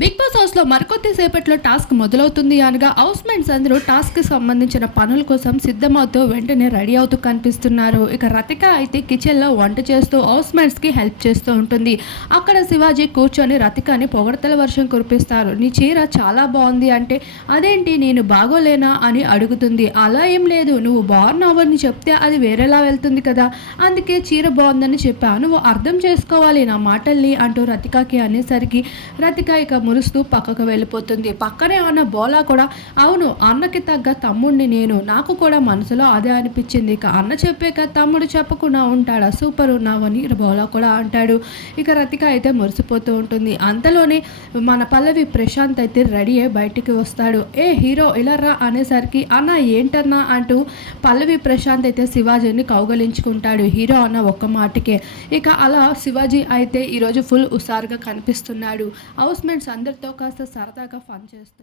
Big boss హౌస్లో మరికొద్ది సేపట్లో టాస్క్ మొదలవుతుంది అనగా హౌస్ మేట్స్ అందరూ టాస్క్ సంబంధించిన పనుల కోసం సిద్ధమవుతూ వెంటనే రెడీ అవుతూ కనిపిస్తున్నారు. ఇక రతిక అయితే కిచెన్లో వంట చేస్తూ హౌస్ మేట్స్కి హెల్ప్ చేస్తూ ఉంటుంది. అక్కడ శివాజీ కూర్చొని రతికని పొగడతల వర్షం కురిపిస్తారు. నీ చీర చాలా బాగుంది అంటే అదేంటి నేను బాగోలేనా? అని అడుగుతుంది. అలా ఏం లేదు నువ్వు బాగున్నావు అని చెప్తే అది వేరేలా వెళ్తుంది కదా. అందుకే చీర బాగుందని చెప్పా నువ్వు అర్థం చేసుకోవాలి నా మాటల్ని అంటూ రతికకి అనేసరికి రతిక ఇక మురుస్తూ పక్కకు వెళ్ళిపోతుంది. పక్కనే ఉన్న బోలా కూడా అవును అన్నకి తగ్గ తమ్ముడిని నేను. నాకు కూడా మనసులో అదే అనిపించింది. ఇక అన్న చెప్పాక తమ్ముడు చెప్పకుండా ఉంటాడా? సూపర్ ఉన్నావని బోలా కూడా అంటాడు. ఇక రతిక అయితే మురిసిపోతూ ఉంటుంది. అంతలోనే మన పల్లవి ప్రశాంత్ అయితే రెడీ అయ్యి బయటికి వస్తాడు. ఏ హీరో ఇలా రా అనేసరికి అన్న ఏంటన్నా? అంటూ పల్లవి ప్రశాంత్ అయితే శివాజీని కౌగలించుకుంటాడు. హీరో అన్న ఒక్క మాటకే. ఇక అలా శివాజీ అయితే ఈరోజు ఫుల్ హుషారుగా కనిపిస్తున్నాడు. హౌస్ మేట్స్ అందరితో కాస్త సరదాగా ఫన్ చేస్తూ